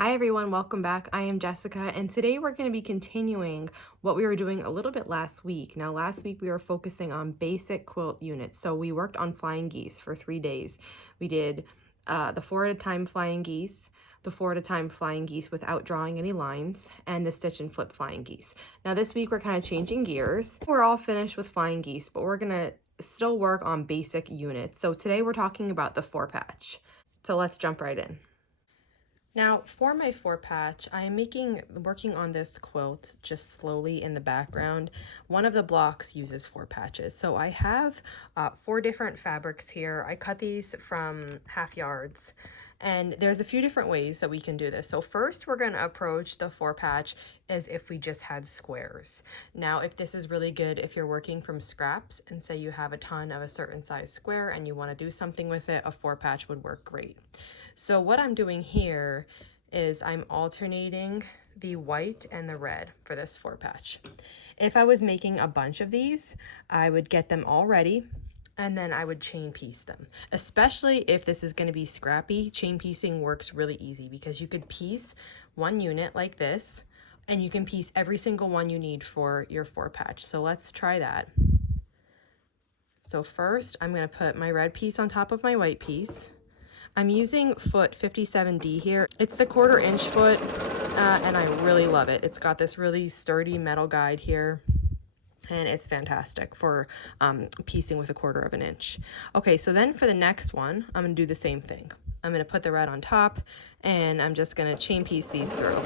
Hi everyone, welcome back. I am Jessica, and today we're going to be continuing what we were doing a little bit last week. Now, last week we were focusing on basic quilt units, so we worked on flying geese for 3 days. We did the 4 at a time flying geese, the 4 at a time flying geese without drawing any lines, and the stitch and flip flying geese. Now, this week we're kind of changing gears. We're all finished with flying geese, but we're going to still work on basic units. So today we're talking about the 4-patch. So let's jump right in. Now for my 4-patch, I am working on this quilt just slowly in the background. One of the blocks uses 4 patches. So I have 4 different fabrics here. I cut these from half yards. And there's a few different ways that we can do this. So first we're going to approach the 4-patch as if we just had squares. Now, if this is really good, if you're working from scraps and say you have a ton of a certain size square and you want to do something with it, a 4-patch would work great. So what I'm doing here is I'm alternating the white and the red for this 4-patch. If I was making a bunch of these, I would get them all ready and then I would chain piece them. Especially if this is going to be scrappy, chain piecing works really easy because you could piece one unit like this and you can piece every single one you need for your 4-patch. So let's try that. So first I'm going to put my red piece on top of my white piece. I'm using foot 57D here. It's the 1/4 inch foot and I really love it. It's got this really sturdy metal guide here. And it's fantastic for piecing with a 1/4 inch. Okay, so then for the next one, I'm gonna do the same thing. I'm gonna put the red on top and I'm just gonna chain piece these through.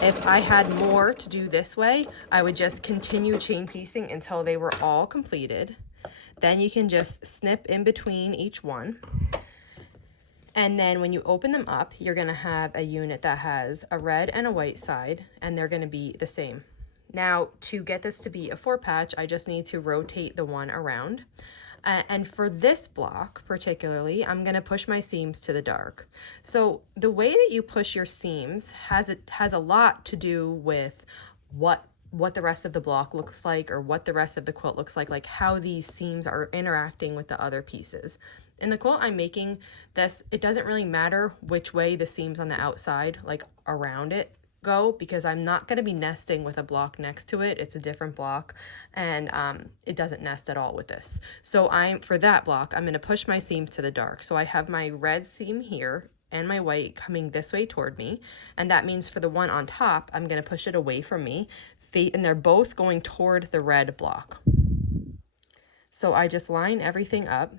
If I had more to do this way, I would just continue chain piecing until they were all completed. Then you can just snip in between each one. And then when you open them up, you're gonna have a unit that has a red and a white side, and they're gonna be the same. Now, to get this to be a 4-patch, I just need to rotate the one around. And for this block particularly, I'm gonna push my seams to the dark. So the way that you push your seams has a lot to do with what the rest of the block looks like or what the rest of the quilt looks like how these seams are interacting with the other pieces. In the quilt I'm making this, it doesn't really matter which way the seams on the outside, like around it, go because I'm not going to be nesting with a block next to it. It's a different block and it doesn't nest at all with this. So for that block, I'm going to push my seam to the dark. So I have my red seam here and my white coming this way toward me. And that means for the one on top, I'm going to push it away from me and they're both going toward the red block. So I just line everything up.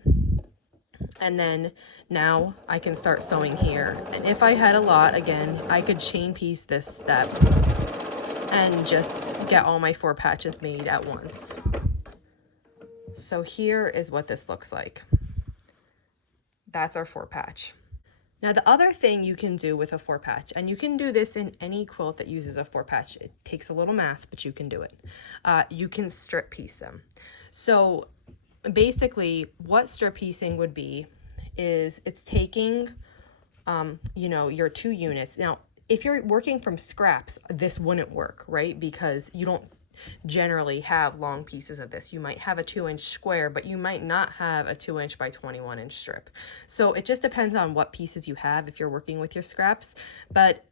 And then now I can start sewing here. And if I had a lot, again, I could chain piece this step and just get all my 4 patches made at once. So here is what this looks like. That's our 4-patch. Now the other thing you can do with a 4-patch, and you can do this in any quilt that uses a 4-patch, it takes a little math, but you can do it. You can strip piece them. So basically what strip piecing would be is it's taking your 2 units. Now if you're working from scraps, this wouldn't work, right? Because you don't generally have long pieces of this. You might have a 2-inch square, but you might not have a 2-inch by 21-inch strip. So it just depends on what pieces you have if you're working with your scraps. But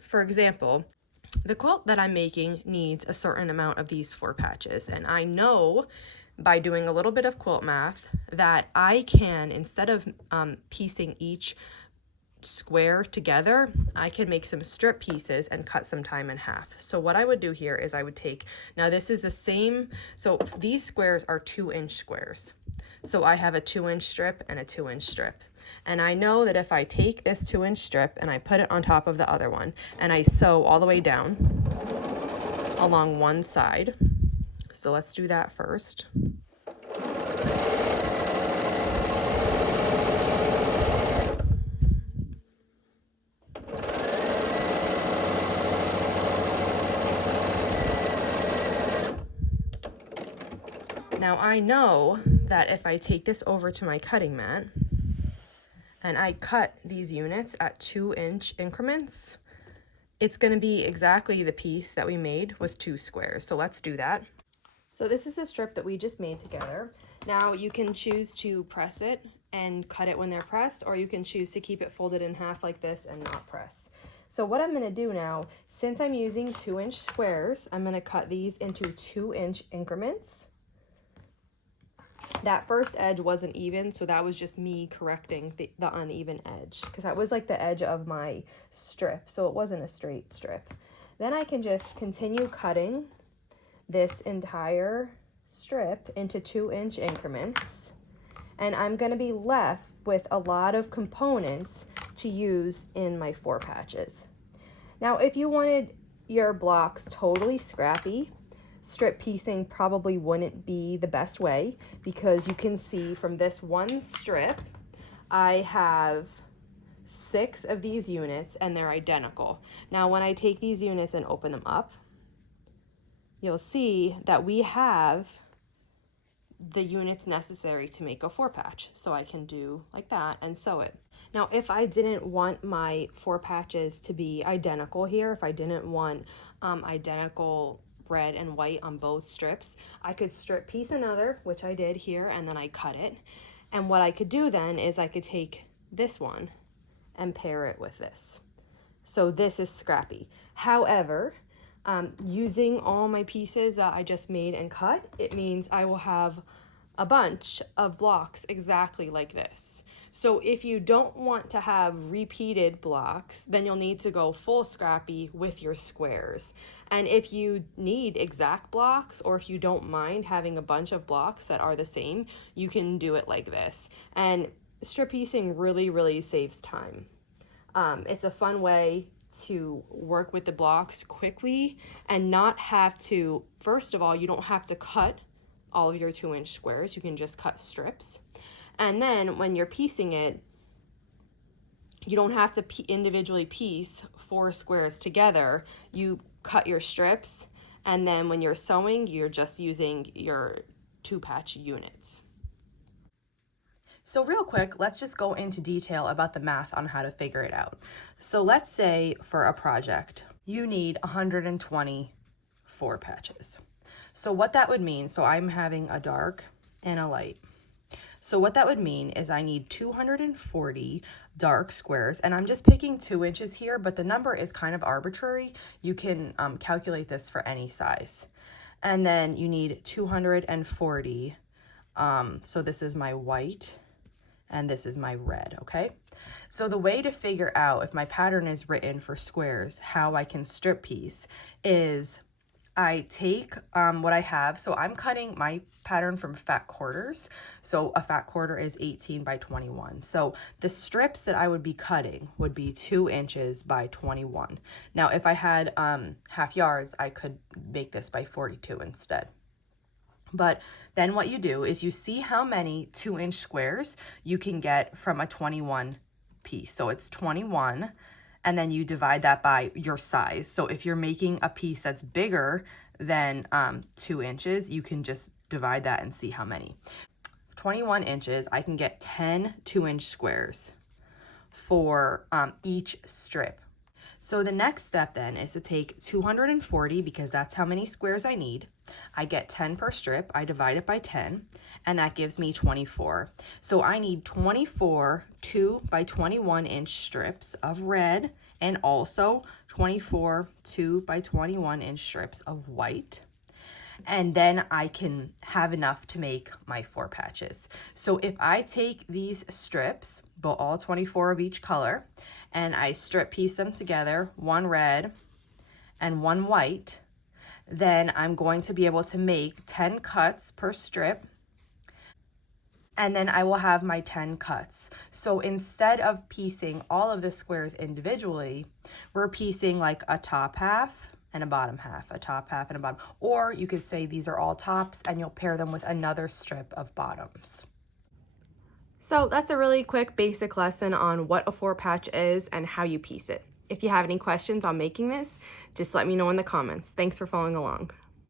for example, the quilt that I'm making needs a certain amount of these 4 patches, and I know by doing a little bit of quilt math that I can, instead of piecing each square together, I can make some strip pieces and cut some time in half. So what I would do here is I would take, now this is the same, so these squares are 2-inch squares. So I have a 2-inch strip and a 2-inch strip. And I know that if I take this 2-inch strip and I put it on top of the other one and I sew all the way down along one side. So let's do that first. Now I know that if I take this over to my cutting mat and I cut these units at 2-inch increments, it's going to be exactly the piece that we made with 2 squares. So let's do that. So this is the strip that we just made together. Now you can choose to press it and cut it when they're pressed, or you can choose to keep it folded in half like this and not press. So what I'm gonna do now, since I'm using 2-inch squares, I'm gonna cut these into 2-inch increments. That first edge wasn't even, so that was just me correcting the uneven edge, because that was like the edge of my strip, so it wasn't a straight strip. Then I can just continue cutting this entire strip into 2-inch increments, and I'm going to be left with a lot of components to use in my 4 patches. Now, if you wanted your blocks totally scrappy, strip piecing probably wouldn't be the best way, because you can see from this one strip, I have 6 of these units and they're identical. Now, when I take these units and open them up, you'll see that we have the units necessary to make a 4 patch. So I can do like that and sew it. Now, if I didn't want my 4 patches to be identical here, if I didn't want identical red and white on both strips, I could strip piece another, which I did here, and then I cut it. And what I could do then is I could take this one and pair it with this. So this is scrappy. However, using all my pieces that I just made and cut, it means I will have a bunch of blocks exactly like this. So if you don't want to have repeated blocks, then you'll need to go full scrappy with your squares. And if you need exact blocks, or if you don't mind having a bunch of blocks that are the same, you can do it like this. And strip piecing really, really saves time. It's a fun way to work with the blocks quickly and not have to, first of all, you don't have to cut all of your 2-inch squares. You can just cut strips. And then when you're piecing it, you don't have to individually piece 4 squares together. You cut your strips, and then when you're sewing, you're just using your 2-patch units. So real quick, let's just go into detail about the math on how to figure it out. So let's say for a project, you need 120 4 patches. So what that would mean, so I'm having a dark and a light. So what that would mean is I need 240 dark squares, and I'm just picking 2 inches here, but the number is kind of arbitrary. You can calculate this for any size. And then you need 240, so this is my white, and this is my red, okay? So the way to figure out if my pattern is written for squares, how I can strip piece, is I take what I have. So I'm cutting my pattern from fat quarters. So a fat quarter is 18 by 21. So the strips that I would be cutting would be 2 inches by 21. Now, if I had half yards, I could make this by 42 instead. But then what you do is you see how many 2-inch squares you can get from a 21 piece. So it's 21, and then you divide that by your size. So if you're making a piece that's bigger than 2 inches, you can just divide that and see how many. 21 inches, I can get 10 2-inch squares for each strip. So the next step then is to take 240, because that's how many squares I need. I get 10 per strip, I divide it by 10, and that gives me 24. So I need 24 2 by 21 inch strips of red, and also 24 2 by 21 inch strips of white. And then I can have enough to make my 4 patches. So if I take these strips, but all 24 of each color, and I strip piece them together, 1 red and 1 white, then I'm going to be able to make 10 cuts per strip, and then I will have my 10 cuts. So instead of piecing all of the squares individually, we're piecing like a top half and a bottom half, a top half and a bottom. Or you could say these are all tops and you'll pair them with another strip of bottoms. So that's a really quick basic lesson on what a 4 patch is and how you piece it. If you have any questions on making this, just let me know in the comments. Thanks for following along.